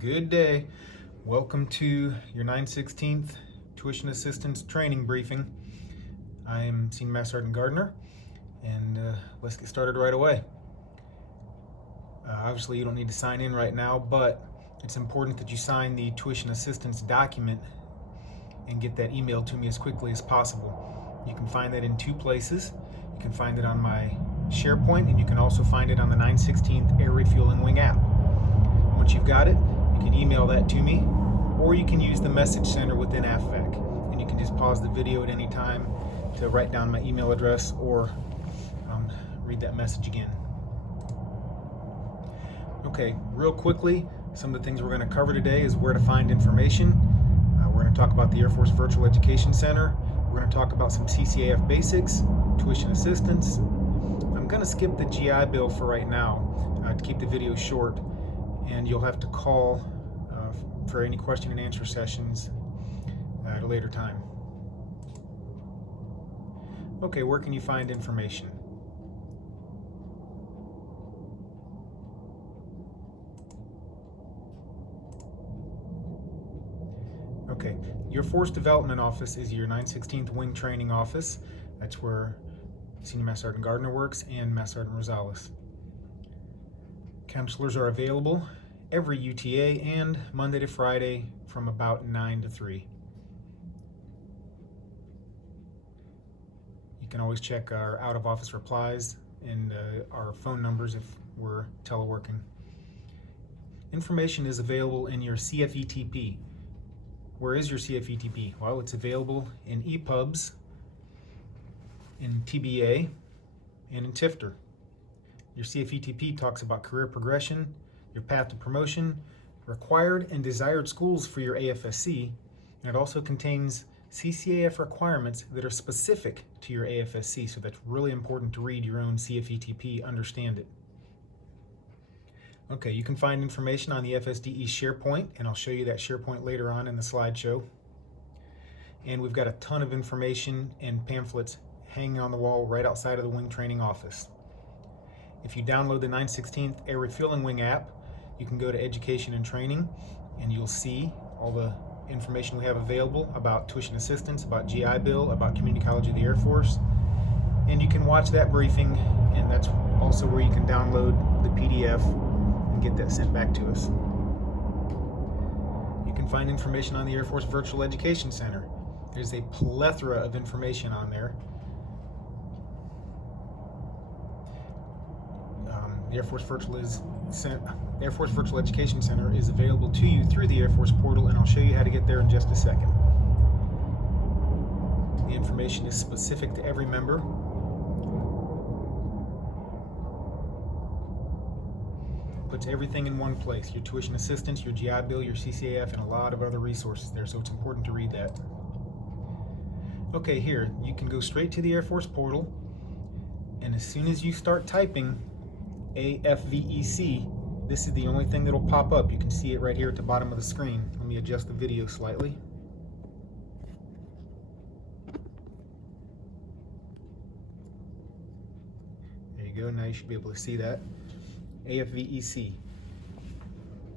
Good day. Welcome to your 9/16 Tuition Assistance Training Briefing. I am Senior Master Sergeant Gardner, and let's get started right away. Obviously, you don't need to sign in right now, but it's important that you sign the tuition assistance document and get that emailed to me as quickly as possible. You can find that in two places. You can find it on my SharePoint, and you can also find it on the 9/16 Air Refueling Wing app. Once you've got it, you can email that to me, or you can use the message center within AFVAC, and you can just pause the video at any time to write down my email address or read that message again. Okay, real quickly, some of the things we're going to cover today is where to find information. We're going to talk about the Air Force Virtual Education Center. We're going to talk about some CCAF basics, tuition assistance. I'm going to skip the GI Bill for right now to keep the video short, and you'll have to call for any question and answer sessions at a later time. Okay, where can you find information? Okay, your Force Development Office is your 9/16 Wing Training Office. That's where Senior Master Sergeant Gardner works and Master Sergeant Rosales. Counselors are available every UTA and Monday to Friday from about 9 to 3. You can always check our out-of-office replies and our phone numbers if we're teleworking. Information is available in your CFETP. Where is your CFETP? Well, it's available in EPUBs, in TBA, and in TIFTR. Your CFETP talks about career progression, your path to promotion, required and desired schools for your AFSC, and it also contains CCAF requirements that are specific to your AFSC, so that's really important to read your own CFETP, understand it. Okay, you can find information on the FSDE SharePoint, and I'll show you that SharePoint later on in the slideshow. And we've got a ton of information and pamphlets hanging on the wall right outside of the Wing Training Office. If you download the 9/16 Air Refueling Wing app, you can go to Education and Training, and you'll see all the information we have available about tuition assistance, about GI Bill, about Community College of the Air Force. And you can watch that briefing, and that's also where you can download the PDF and get that sent back to us. You can find information on the Air Force Virtual Education Center. There's a plethora of information on there. The Air Force Virtual Education Center is available to you through the Air Force portal, and I'll show you how to get there in just a second. The information is specific to every member. Puts everything in one place, your tuition assistance, your GI Bill, your CCAF, and a lot of other resources there, so it's important to read that. Okay, here, you can go straight to the Air Force portal, and as soon as you start typing AFVEC, this is the only thing that'll pop up. You can see it right here at the bottom of the screen. Let me adjust the video slightly. There you go, now you should be able to see that. AFVEC.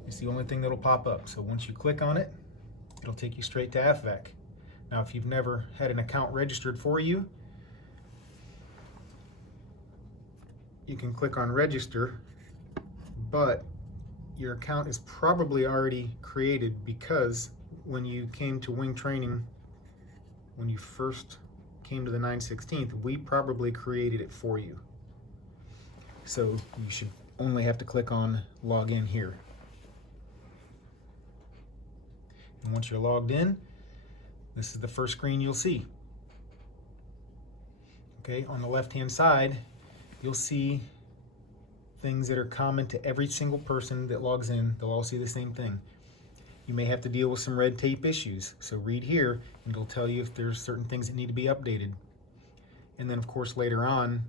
It's the only thing that'll pop up. So once you click on it, it'll take you straight to AFVAC. Now, if you've never had an account registered for you, you can click on register, but your account is probably already created because when you came to Wing Training, when you first came to the 9/16, we probably created it for you. So you should only have to click on log in here. And once you're logged in, this is the first screen you'll see. Okay, on the left-hand side, you'll see things that are common to every single person that logs in. They'll all see the same thing. You may have to deal with some red tape issues, so read here and it'll tell you if there's certain things that need to be updated. And then of course later on,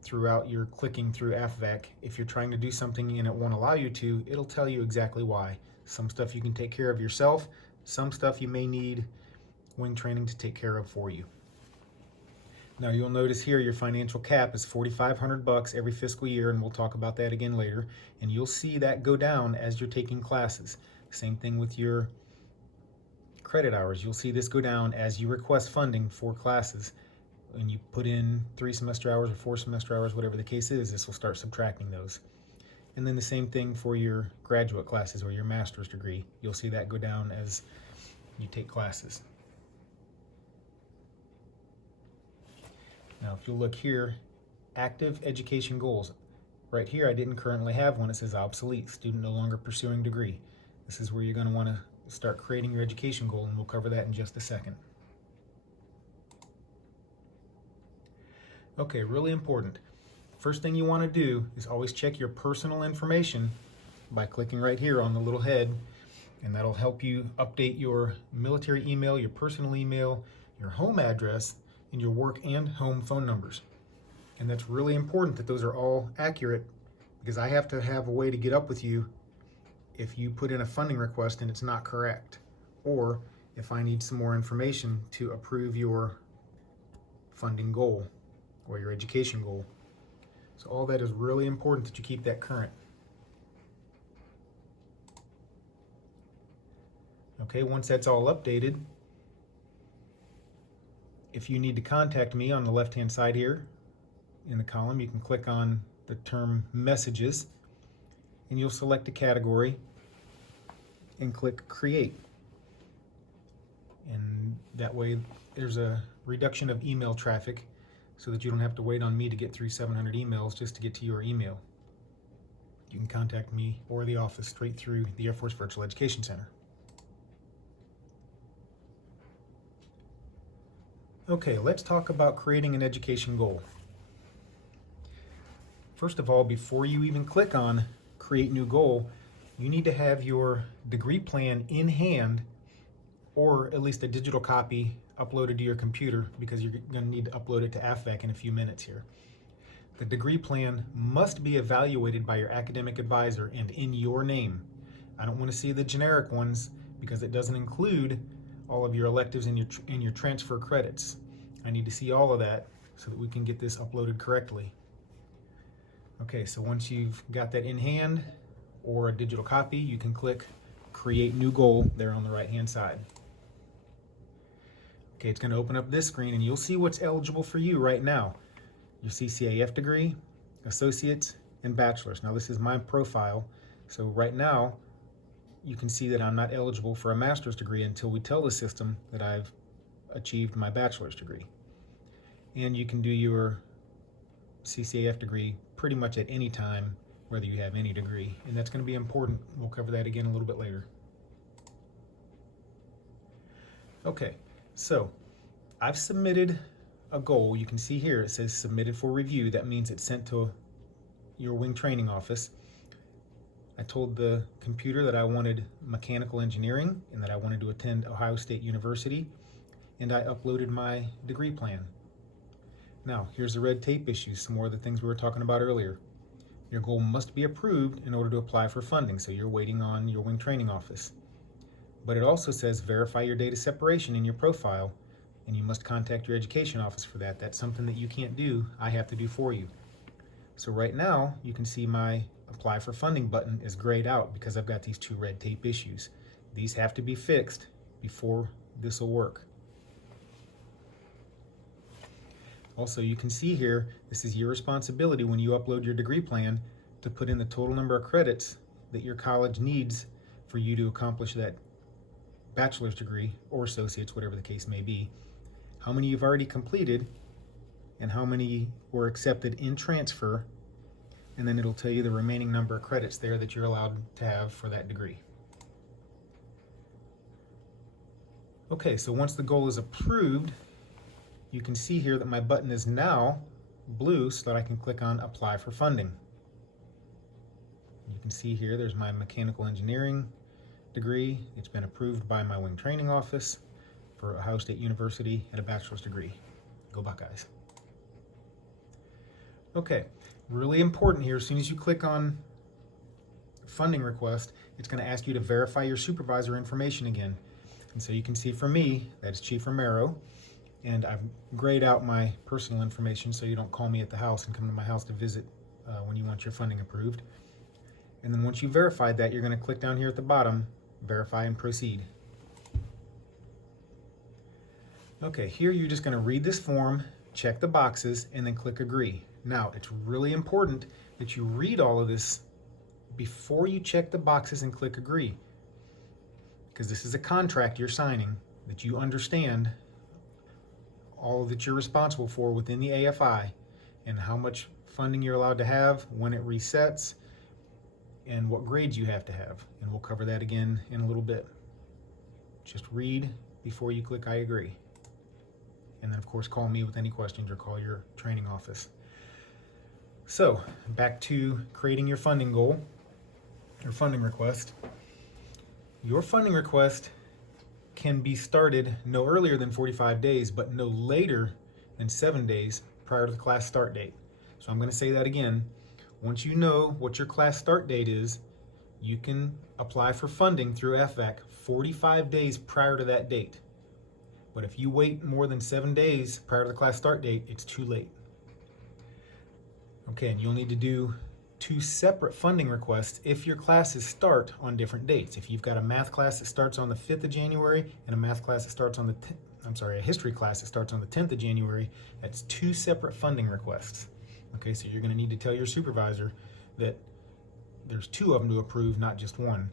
throughout your clicking through AFVAC, if you're trying to do something and it won't allow you to, it'll tell you exactly why. Some stuff you can take care of yourself, some stuff you may need Wing Training to take care of for you. Now you'll notice here your financial cap is $4,500 every fiscal year, and we'll talk about that again later. And you'll see that go down as you're taking classes. Same thing with your credit hours. You'll see this go down as you request funding for classes. When you put in 3 semester hours or 4 semester hours, whatever the case is, this will start subtracting those. And then the same thing for your graduate classes or your master's degree. You'll see that go down as you take classes. Now, if you look here, active education goals. Right here, I didn't currently have one. It says obsolete, student no longer pursuing degree. This is where you're going to want to start creating your education goal, and we'll cover that in just a second. Okay, really important. First thing you want to do is always check your personal information by clicking right here on the little head, and that'll help you update your military email, your personal email, your home address, and your work and home phone numbers. And that's really important that those are all accurate, because I have to have a way to get up with you if you put in a funding request and it's not correct, or if I need some more information to approve your funding goal or your education goal. So all that is really important that you keep that current. Okay, once that's all updated, if you need to contact me, on the left-hand side here in the column, you can click on the term messages, and you'll select a category and click create. And that way there's a reduction of email traffic so that you don't have to wait on me to get through 700 emails just to get to your email. You can contact me or the office straight through the Air Force Virtual Education Center. Okay, let's talk about creating an education goal. First of all, before you even click on create new goal, you need to have your degree plan in hand, or at least a digital copy uploaded to your computer, because you're going to need to upload it to AFVAC in a few minutes here. The degree plan must be evaluated by your academic advisor and in your name. I don't want to see the generic ones because it doesn't include all of your electives and your transfer credits. I need to see all of that so that we can get this uploaded correctly. Okay, so once you've got that in hand or a digital copy, you can click create new goal there on the right hand side. Okay, it's going to open up this screen and you'll see what's eligible for you right now. Your CCAF degree, associates, and bachelor's. Now this is my profile, so right now you can see that I'm not eligible for a master's degree until we tell the system that I've achieved my bachelor's degree. And you can do your CCAF degree pretty much at any time, whether you have any degree, and that's going to be important. We'll cover that again a little bit later. Okay, so I've submitted a goal. You can see here it says submitted for review. That means it's sent to your wing training office. I told the computer that I wanted mechanical engineering and that I wanted to attend Ohio State University, and I uploaded my degree plan. Now, here's the red tape issue, some more of the things we were talking about earlier. Your goal must be approved in order to apply for funding, so you're waiting on your wing training office. But it also says verify your data separation in your profile, and you must contact your education office for that. That's something that you can't do, I have to do for you. So right now, you can see my apply for funding button is grayed out because I've got these 2 red tape issues. These have to be fixed before this will work. Also, you can see here, this is your responsibility when you upload your degree plan to put in the total number of credits that your college needs for you to accomplish that bachelor's degree or associates, whatever the case may be. How many you've already completed and how many were accepted in transfer, and then it'll tell you the remaining number of credits there that you're allowed to have for that degree. Okay, so once the goal is approved, you can see here that my button is now blue so that I can click on apply for funding. You can see here there's my mechanical engineering degree. It's been approved by my wing training office for Ohio State University at a bachelor's degree. Go Buckeyes. Okay, really important here, as soon as you click on funding request, it's going to ask you to verify your supervisor information again. And so you can see for me, that is Chief Romero, and I've grayed out my personal information so you don't call me at the house and come to my house to visit when you want your funding approved. And then once you verified that, you're going to click down here at the bottom, verify and proceed. Okay, here you're just going to read this form, check the boxes, and then click agree. Now, it's really important that you read all of this before you check the boxes and click agree, because this is a contract you're signing, that you understand all that you're responsible for within the AFI and how much funding you're allowed to have, when it resets, and what grades you have to have. And we'll cover that again in a little bit. Just read before you click I agree. And then of course call me with any questions or call your training office. So back to creating your funding goal, your funding request. Your funding request can be started no earlier than 45 days, but no later than 7 days prior to the class start date. So I'm going to say that again. Once you know what your class start date is, you can apply for funding through FVAC 45 days prior to that date. But if you wait more than 7 days prior to the class start date, it's too late. Okay, and you'll need to do 2 separate funding requests if your classes start on different dates. If you've got a math class that starts on the 5th of January and a math class that starts on a history class that starts on the 10th of January, that's 2 separate funding requests. Okay, so you're going to need to tell your supervisor that there's 2 of them to approve, not just 1.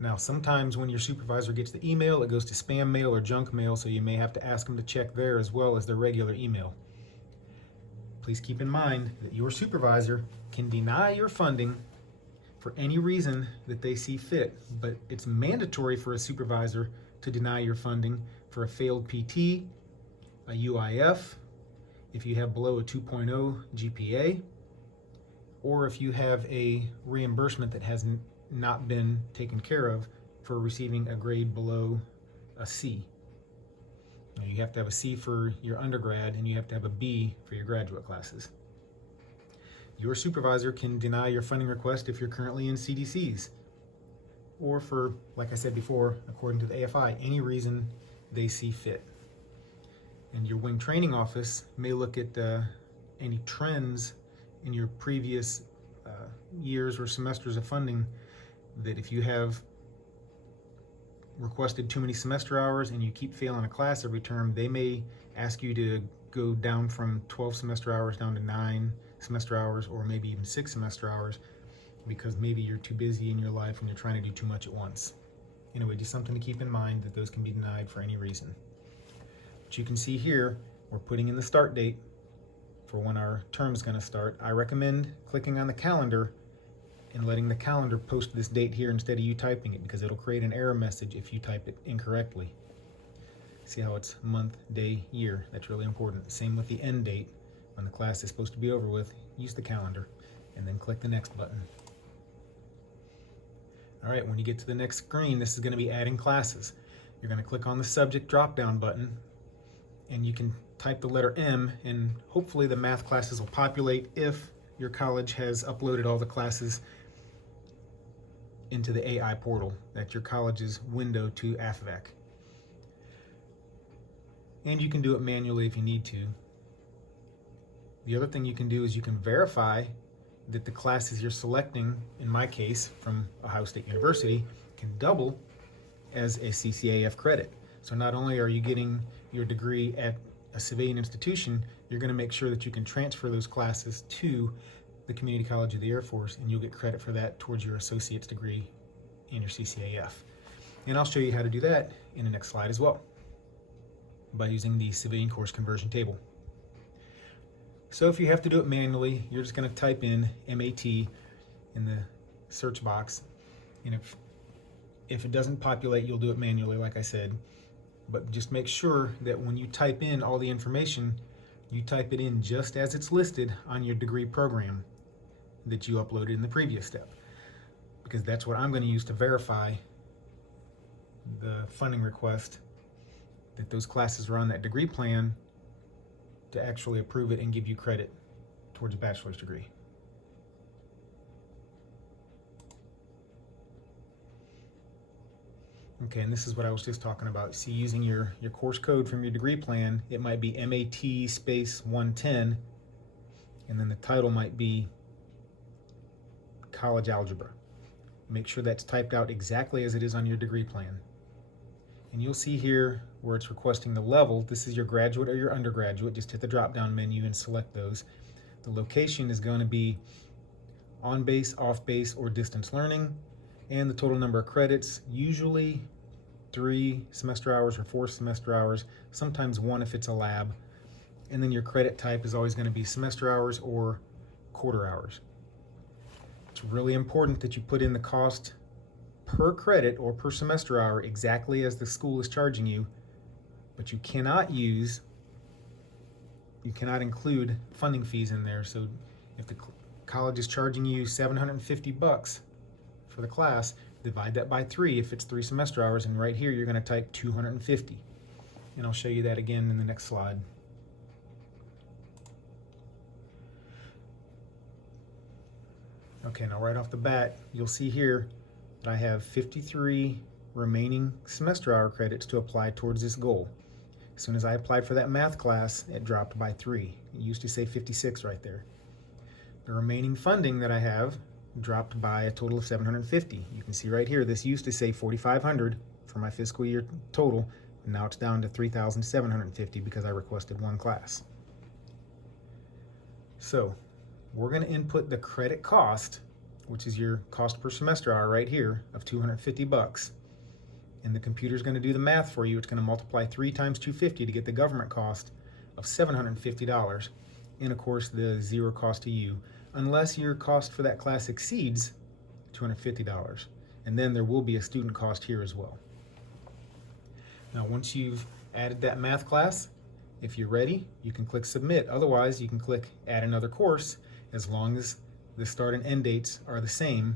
Now, sometimes when your supervisor gets the email, it goes to spam mail or junk mail, so you may have to ask them to check there as well as their regular email. Please keep in mind that your supervisor can deny your funding for any reason that they see fit, but it's mandatory for a supervisor to deny your funding for a failed PT, a UIF, if you have below a 2.0 GPA, or if you have a reimbursement that has not been taken care of for receiving a grade below a C. Now, you have to have a C for your undergrad and you have to have a B for your graduate classes. Your supervisor can deny your funding request if you're currently in CDCs, or for, like I said before, according to the AFI, any reason they see fit. And your wing training office may look at any trends in your previous years or semesters of funding, that if you have requested too many semester hours and you keep failing a class every term, they may ask you to go down from 12 semester hours down to 9 semester hours, or maybe even 6 semester hours, because maybe you're too busy in your life and you're trying to do too much at once. Anyway, just something to keep in mind, that those can be denied for any reason. But you can see here, we're putting in the start date for when our term is going to start. I recommend clicking on the calendar and letting the calendar post this date here instead of you typing it, because it'll create an error message if you type it incorrectly. See how it's month, day, year. That's really important. Same with the end date. When the class is supposed to be over with, use the calendar and then click the next button. All right, when you get to the next screen, this is going to be adding classes. You're going to click on the subject drop-down button, and you can type the letter M, and hopefully the math classes will populate if your college has uploaded all the classes into the AI portal. That's your college's window to AFVAC. And you can do it manually if you need to. The other thing you can do is you can verify that the classes you're selecting, in my case from Ohio State University, can double as a CCAF credit. So not only are you getting your degree at a civilian institution, you're going to make sure that you can transfer those classes to the Community College of the Air Force, and you'll get credit for that towards your associate's degree in your CCAF. And I'll show you how to do that in the next slide as well, by using the civilian course conversion table. So if you have to do it manually, you're just going to type in MAT in the search box, and if it doesn't populate, you'll do it manually, like I said. But just make sure that when you type in all the information, you type it in just as it's listed on your degree program that you uploaded in the previous step, because that's what I'm going to use to verify the funding request, that those classes are on that degree plan, to actually approve it and give you credit towards a bachelor's degree. Okay, and this is what I was just talking about. See, using your course code from your degree plan, it might be MAT space 110, and then the title might be College Algebra. Make sure that's typed out exactly as it is on your degree plan. And you'll see here where it's requesting the level. This is your graduate or your undergraduate. Just hit the drop-down menu and select those. The location is going to be on base, off base, or distance learning. And the total number of credits, usually 3 semester hours or 4 semester hours, sometimes 1 if it's a lab. And then your credit type is always going to be semester hours or quarter hours. It's really important that you put in the cost per credit or per semester hour exactly as the school is charging you, but you cannot include funding fees in there. So if the college is charging you $750 for the class, divide that by 3 if it's 3 semester hours, and right here you're going to type 250. And I'll show you that again in the next slide. Okay, now right off the bat, you'll see here that I have 53 remaining semester hour credits to apply towards this goal. As soon as I applied for that math class, it dropped by 3. It used to say 56 right there. The remaining funding that I have dropped by a total of 750. You can see right here, this used to say 4,500 for my fiscal year total, and now it's down to 3,750 because I requested 1 class. So we're going to input the credit cost, which is your cost per semester hour right here of $250. And the computer's going to do the math for you. It's going to multiply 3 times 250 to get the government cost of $750. And of course, the zero cost to you, unless your cost for that class exceeds $250. And then there will be a student cost here as well. Now, once you've added that math class, if you're ready, you can click submit. Otherwise, you can click add another course, as long as the start and end dates are the same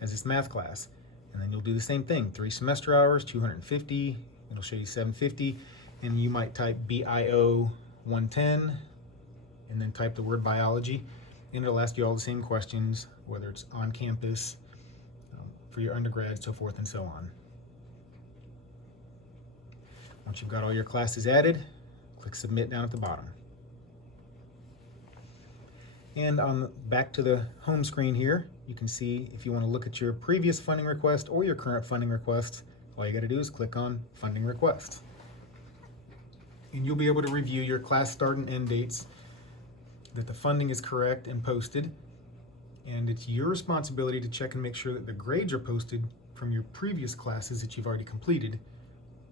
as this math class. And then you'll do the same thing, 3 semester hours, 250, it'll show you 750, and you might type BIO 110, and then type the word biology, and it'll ask you all the same questions, whether it's on campus, for your undergrad, so forth and so on. Once you've got all your classes added, click submit down at the bottom. And back to the home screen here, you can see if you want to look at your previous funding request or your current funding request, all you got to do is click on funding requests. And you'll be able to review your class start and end dates, that the funding is correct and posted. And it's your responsibility to check and make sure that the grades are posted from your previous classes that you've already completed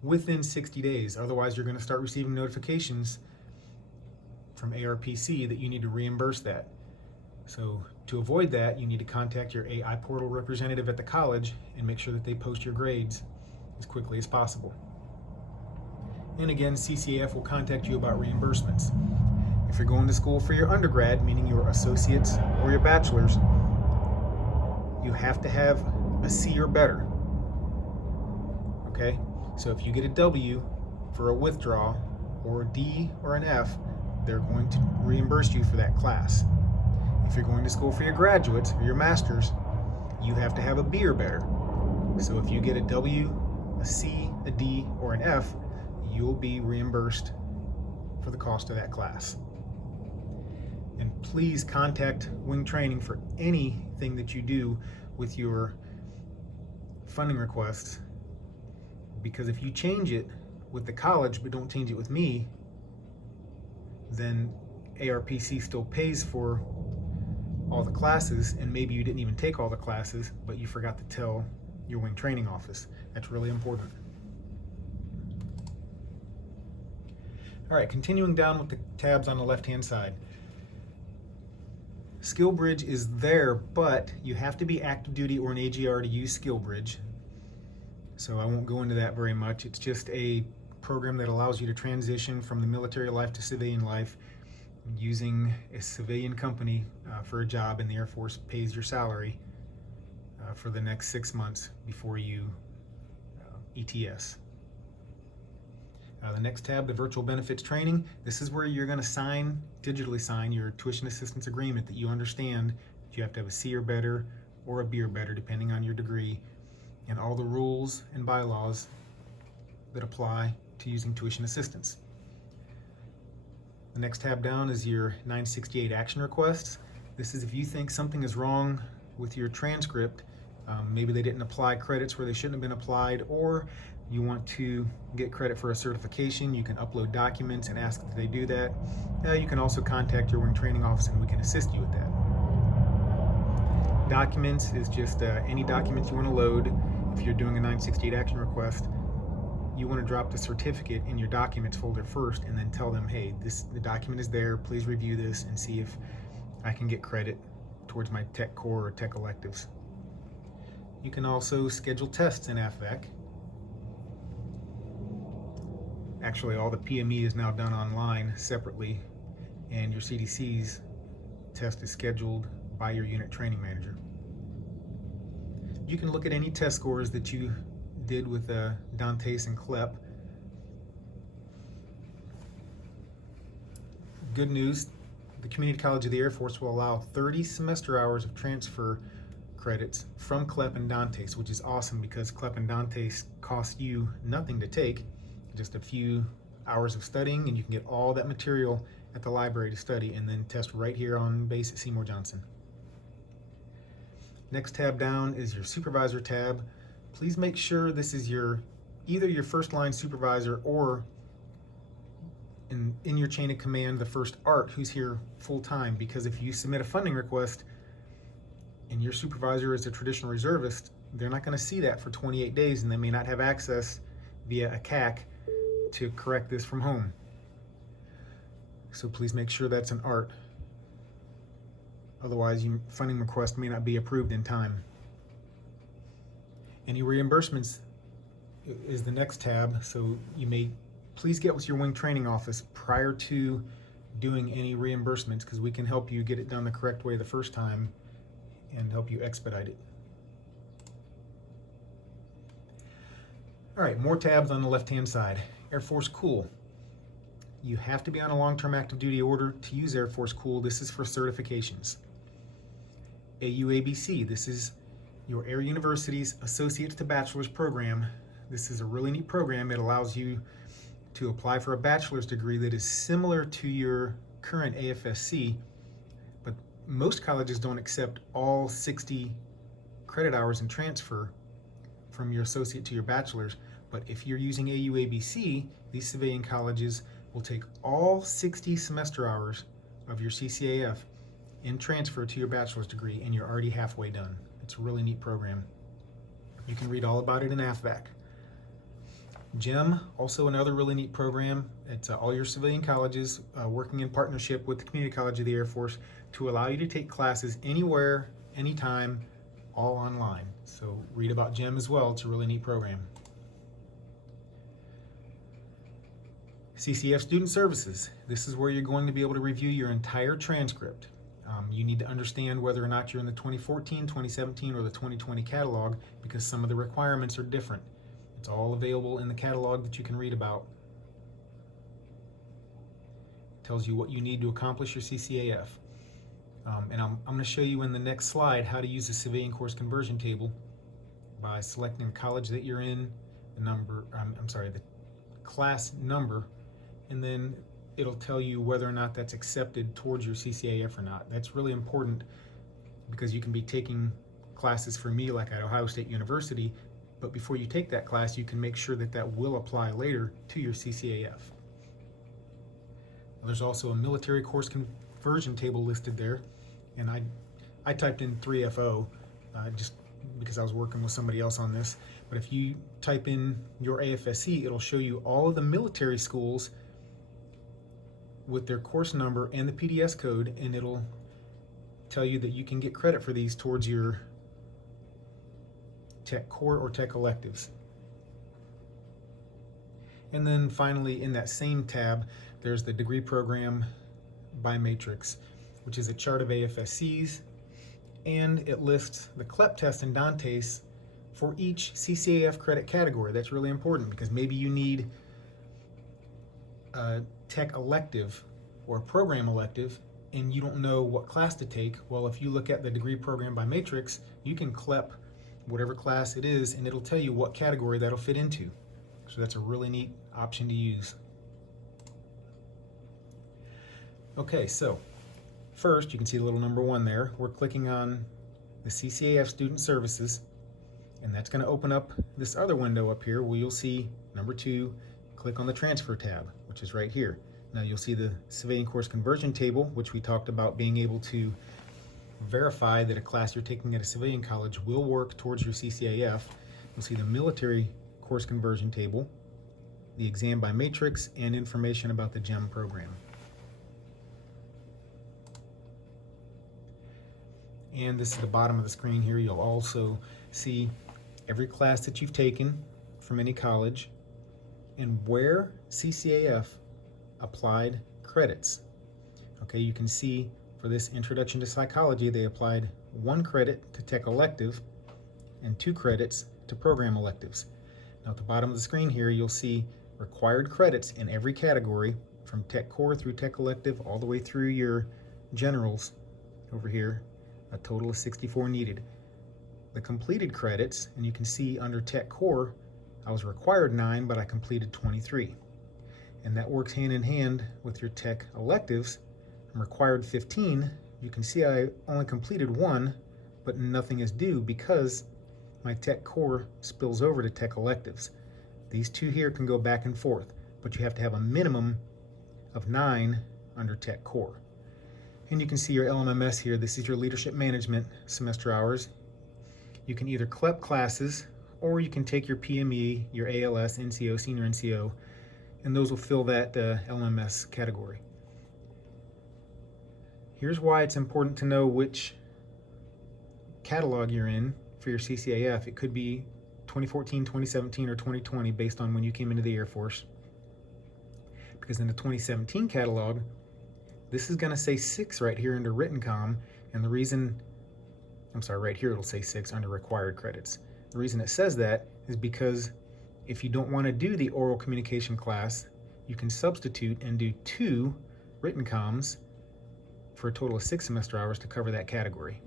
within 60 days. Otherwise, you're going to start receiving notifications from ARPC that you need to reimburse that. So to avoid that, you need to contact your AI portal representative at the college and make sure that they post your grades as quickly as possible. And again, CCAF will contact you about reimbursements. If you're going to school for your undergrad, meaning your associates or your bachelor's, you have to have a C or better. Okay? So if you get a W for a withdrawal, or a D or an F, they're going to reimburse you for that class. If you're going to school for your graduates or your masters, you have to have a B or better. So if you get a W, a C, a D, or an F, you'll be reimbursed for the cost of that class. And please contact Wing Training for anything that you do with your funding requests, because if you change it with the college but don't change it with me, then ARPC still pays for all the classes, and maybe you didn't even take all the classes, but you forgot to tell your Wing Training office. That's really important. All right, continuing down with the tabs on the left-hand side. SkillBridge is there, but you have to be active duty or an AGR to use SkillBridge. So I won't go into that very much. It's just a program that allows you to transition from the military life to civilian life using a civilian company for a job, and the Air Force pays your salary for the next 6 months before you ETS. The next tab, the virtual benefits training. This is where you're going to digitally sign your tuition assistance agreement that you understand that you have to have a C or better or a B or better depending on your degree and all the rules and bylaws that apply to using tuition assistance. The next tab down is your 968 action requests. This is if you think something is wrong with your transcript, maybe they didn't apply credits where they shouldn't have been applied, or you want to get credit for a certification, you can upload documents and ask that they do that. You can also contact your wing training office and we can assist you with that. Documents is just any documents you want to load. If you're doing a 968 action request, you want to drop the certificate in your documents folder first and then tell them, hey, the document is there, please review this and see if I can get credit towards my tech core or tech electives. You can also schedule tests in AFVAC. Actually, all the PME is now done online separately, and your CDC's test is scheduled by your unit training manager. You can look at any test scores that you did with Dantes and CLEP. Good news, the Community College of the Air Force will allow 30 semester hours of transfer credits from CLEP and Dantes, which is awesome because CLEP and Dantes cost you nothing to take, just a few hours of studying, and you can get all that material at the library to study and then test right here on base at Seymour Johnson. Next tab down is your supervisor tab. Please make sure this is either your first line supervisor or in your chain of command, the first ART who's here full time, because if you submit a funding request and your supervisor is a traditional reservist, they're not going to see that for 28 days and they may not have access via a CAC to correct this from home. So please make sure that's an ART. Otherwise, your funding request may not be approved in time. Any reimbursements is the next tab, so you may please get with your wing training office prior to doing any reimbursements, because we can help you get it done the correct way the first time and help you expedite it. All right, more tabs on the left-hand side. Air Force Cool. You have to be on a long-term active duty order to use Air Force Cool. This is for certifications. AUABC, this is your Air University's Associates to Bachelor's program. This is a really neat program. It allows you to apply for a bachelor's degree that is similar to your current AFSC, but most colleges don't accept all 60 credit hours in transfer from your associate to your bachelor's. But if you're using AUABC, these civilian colleges will take all 60 semester hours of your CCAF and transfer to your bachelor's degree, and you're already halfway done. It's a really neat program. You can read all about it in AFVAC. GEM, also another really neat program. It's all your civilian colleges working in partnership with the Community College of the Air Force to allow you to take classes anywhere, anytime, all online. So read about GEM as well. It's a really neat program. CCF Student Services. This is where you're going to be able to review your entire transcript. You need to understand whether or not you're in the 2014, 2017, or the 2020 catalog, because some of the requirements are different. It's all available in the catalog that you can read about. It tells you what you need to accomplish your CCAF. And I'm going to show you in the next slide how to use the civilian course conversion table by selecting the college that you're in, the class number, and then it'll tell you whether or not that's accepted towards your CCAF or not. That's really important because you can be taking classes for me like at Ohio State University, but before you take that class, you can make sure that that will apply later to your CCAF. There's also a military course conversion table listed there, and I typed in 3FO just because I was working with somebody else on this. But if you type in your AFSC, it'll show you all of the military schools with their course number and the PDS code, and it'll tell you that you can get credit for these towards your tech core or tech electives. And then finally, in that same tab, there's the degree program by matrix, which is a chart of AFSCs, and it lists the CLEP test and Dantes for each CCAF credit category. That's really important because maybe you need a tech elective or a program elective and you don't know what class to take. Well, if you look at the degree program by matrix, you can CLEP whatever class it is, and it'll tell you what category that'll fit into. So that's a really neat option to use. Okay, so first you can see the little number 1 there. We're clicking on the CCAF Student Services, and that's going to open up this other window up here where you'll see number 2, click on the Transfer tab, which is right here. Now you'll see the Civilian Course Conversion Table, which we talked about being able to verify that a class you're taking at a civilian college will work towards your CCAF. You'll see the Military Course Conversion Table, the exam by matrix, and information about the GEM program. And this is the bottom of the screen here. You'll also see every class that you've taken from any college and where CCAF applied credits. Okay, you can see for this Introduction to Psychology, they applied 1 credit to tech elective and 2 credits to program electives. Now at the bottom of the screen here, you'll see required credits in every category from tech core through tech elective all the way through your generals over here. A total of 64 needed. The completed credits, and you can see under tech core, I was required 9, but I completed 23. And that works hand in hand with your tech electives. I'm required 15. You can see I only completed 1, but nothing is due because my tech core spills over to tech electives. These two here can go back and forth, but you have to have a minimum of 9 under tech core. And you can see your LMMS here. This is your leadership management semester hours. You can either CLEP classes or you can take your PME, your ALS, NCO, senior NCO, and those will fill that LMS category. Here's why it's important to know which catalog you're in for your CCAF. It could be 2014, 2017, or 2020 based on when you came into the Air Force. Because in the 2017 catalog, this is going to say 6 right here under written comm, and the reason, right here it'll say 6 under required credits. The reason it says that is because if you don't want to do the oral communication class, you can substitute and do 2 written comms for a total of 6 semester hours to cover that category.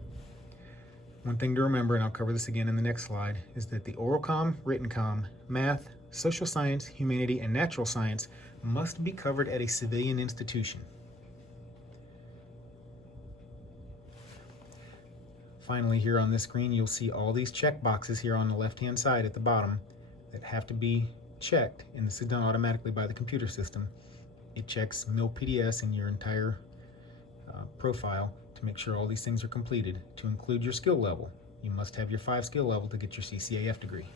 One thing to remember, and I'll cover this again in the next slide, is that the oral comm, written comm, math, social science, humanity, and natural science must be covered at a civilian institution. Finally, here on this screen, you'll see all these check boxes here on the left-hand side at the bottom that have to be checked, and this is done automatically by the computer system. It checks MIL-PDS in your entire profile to make sure all these things are completed, to include your skill level. You must have your 5 skill level to get your CCAF degree.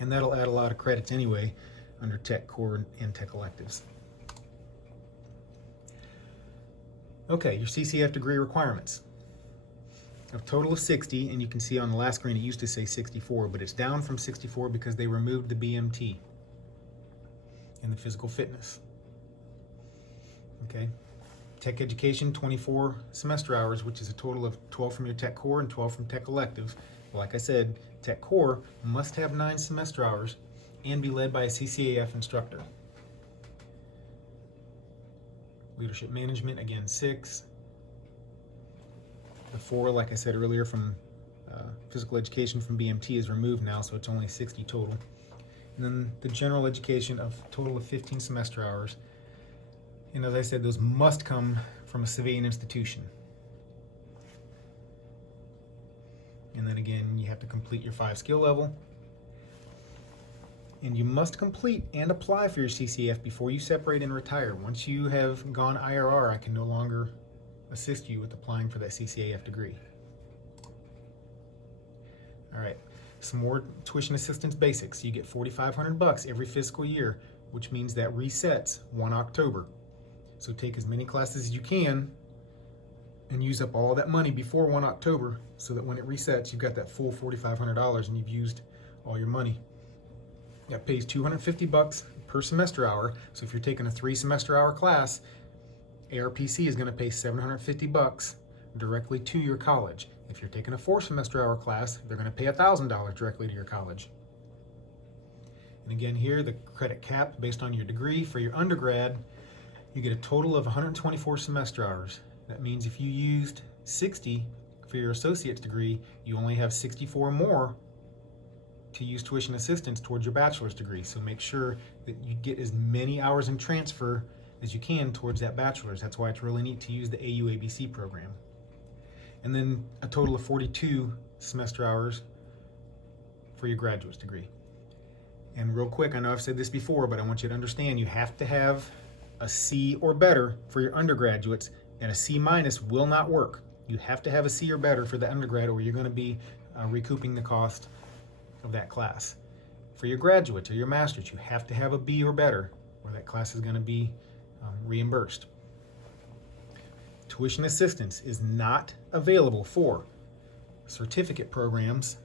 And that'll add a lot of credits anyway under tech core and tech electives. Okay, your CCAF degree requirements. A total of 60, and you can see on the last screen it used to say 64, but it's down from 64 because they removed the BMT and the physical fitness. Okay, tech education, 24 semester hours, which is a total of 12 from your tech core and 12 from tech elective. Like I said, tech core must have 9 semester hours and be led by a CCAF instructor. Leadership management, again, 6. The 4, like I said earlier, from physical education from BMT is removed now, so it's only 60 total. And then the general education of total of 15 semester hours. And as I said, those must come from a civilian institution. And then again, you have to complete your 5 skill level. And you must complete and apply for your CCAF before you separate and retire. Once you have gone IRR, I can no longer assist you with applying for that CCAF degree. All right, some more tuition assistance basics. You get $4,500 every fiscal year, which means that resets 1 October. So take as many classes as you can and use up all that money before 1 October so that when it resets, you've got that full $4,500 and you've used all your money. That pays $250 per semester hour. So if you're taking a 3 semester hour class, ARPC is going to pay $750 directly to your college. If you're taking a 4 semester hour class, they're going to pay $1,000 directly to your college. And again here, the credit cap based on your degree for your undergrad, you get a total of 124 semester hours. That means if you used 60 for your associate's degree, you only have 64 more to use tuition assistance towards your bachelor's degree. So make sure that you get as many hours in transfer as you can towards that bachelor's. That's why it's really neat to use the AU-ABC program. And then a total of 42 semester hours for your graduate's degree. And real quick, I know I've said this before, but I want you to understand you have to have a C or better for your undergraduates, and a C minus will not work. You have to have a C or better for the undergrad, or you're going to be recouping the cost of that class. For your graduates or your masters, you have to have a B or better, or that class is going to be reimbursed. Tuition assistance is not available for certificate programs,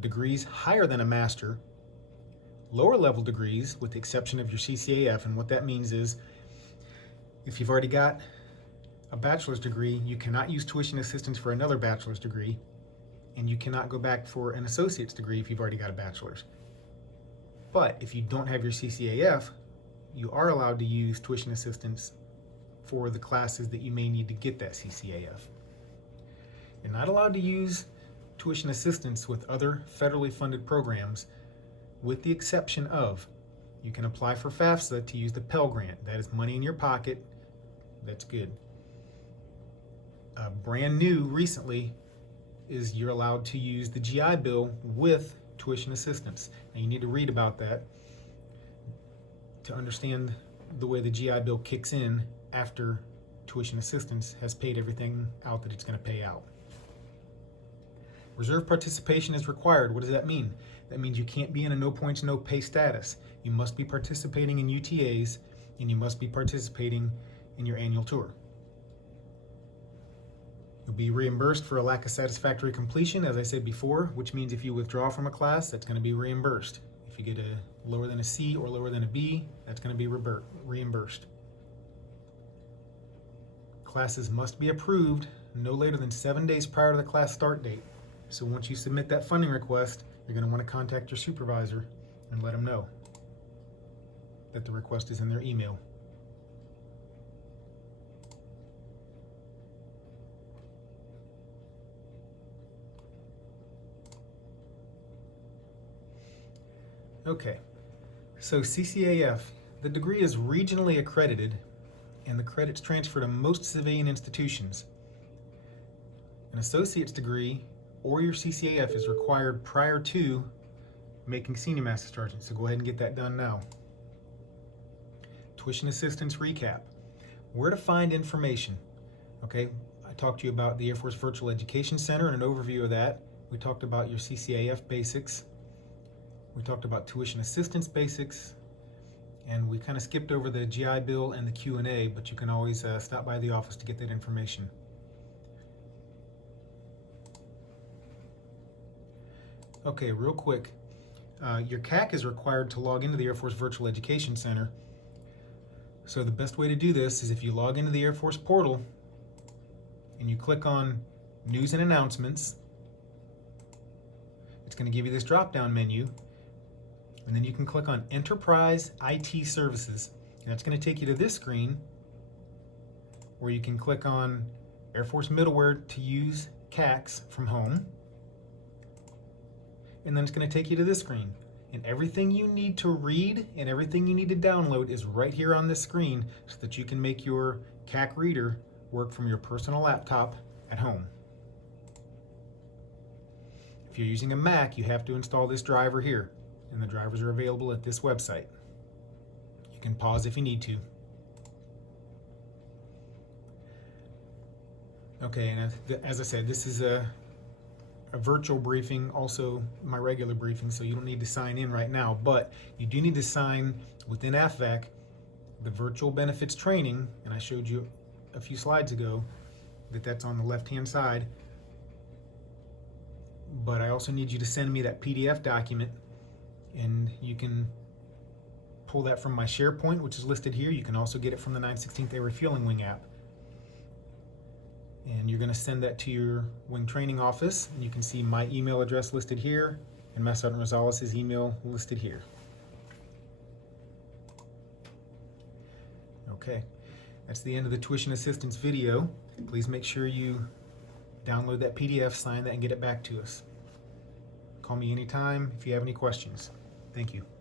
degrees higher than a master, lower level degrees with the exception of your CCAF. And what that means is if you've already got a bachelor's degree, you cannot use tuition assistance for another bachelor's degree, and you cannot go back for an associate's degree if you've already got a bachelor's. But if you don't have your CCAF, you are allowed to use tuition assistance for the classes that you may need to get that CCAF. You're not allowed to use tuition assistance with other federally funded programs, with the exception of you can apply for FAFSA to use the Pell Grant. That is money in your pocket. That's good. Brand new recently is you're allowed to use the GI Bill with tuition assistance. Now you need to read about that to understand the way the GI Bill kicks in after tuition assistance has paid everything out that it's going to pay out. Reserve participation is required. What does that mean? That means you can't be in a no points, no pay status. You must be participating in UTAs, and you must be participating in your annual tour. You'll be reimbursed for a lack of satisfactory completion, as I said before, which means if you withdraw from a class, that's going to be reimbursed. If you get a lower than a C or lower than a B, that's going to be reimbursed. Classes must be approved no later than 7 days prior to the class start date. So once you submit that funding request, you're going to want to contact your supervisor and let them know that the request is in their email. Okay, so CCAF, the degree is regionally accredited and the credits transfer to most civilian institutions. An associate's degree or your CCAF is required prior to making senior master sergeant, so go ahead and get that done now. Tuition assistance recap. Where to find information. Okay, I talked to you about the Air Force Virtual Education Center and an overview of that. We talked about your CCAF basics. We talked about tuition assistance basics, and we kind of skipped over the GI Bill and the Q&A, but you can always stop by the office to get that information. Okay, real quick, your CAC is required to log into the Air Force Virtual Education Center. So the best way to do this is if you log into the Air Force portal and you click on News and Announcements, it's going to give you this drop-down menu, and then you can click on Enterprise IT Services, and that's going to take you to this screen where you can click on Air Force Middleware to use CACs from home, and then it's going to take you to this screen. And everything you need to read and everything you need to download is right here on this screen so that you can make your CAC reader work from your personal laptop at home. If you're using a Mac, you have to install this driver here, and the drivers are available at this website. You can pause if you need to. Okay, and as I said, this is a virtual briefing, also my regular briefing, so you don't need to sign in right now, but you do need to sign within AFVAC the virtual benefits training, and I showed you a few slides ago that's on the left-hand side, but I also need you to send me that PDF document, and you can pull that from my SharePoint, which is listed here. You can also get it from the 9/16 Air Refueling Wing app. And you're going to send that to your wing training office, and you can see my email address listed here and Master Sergeant Rosales' email listed here. Okay, that's the end of the tuition assistance video. Please make sure you download that PDF, sign that, and get it back to us. Call me anytime if you have any questions. Thank you.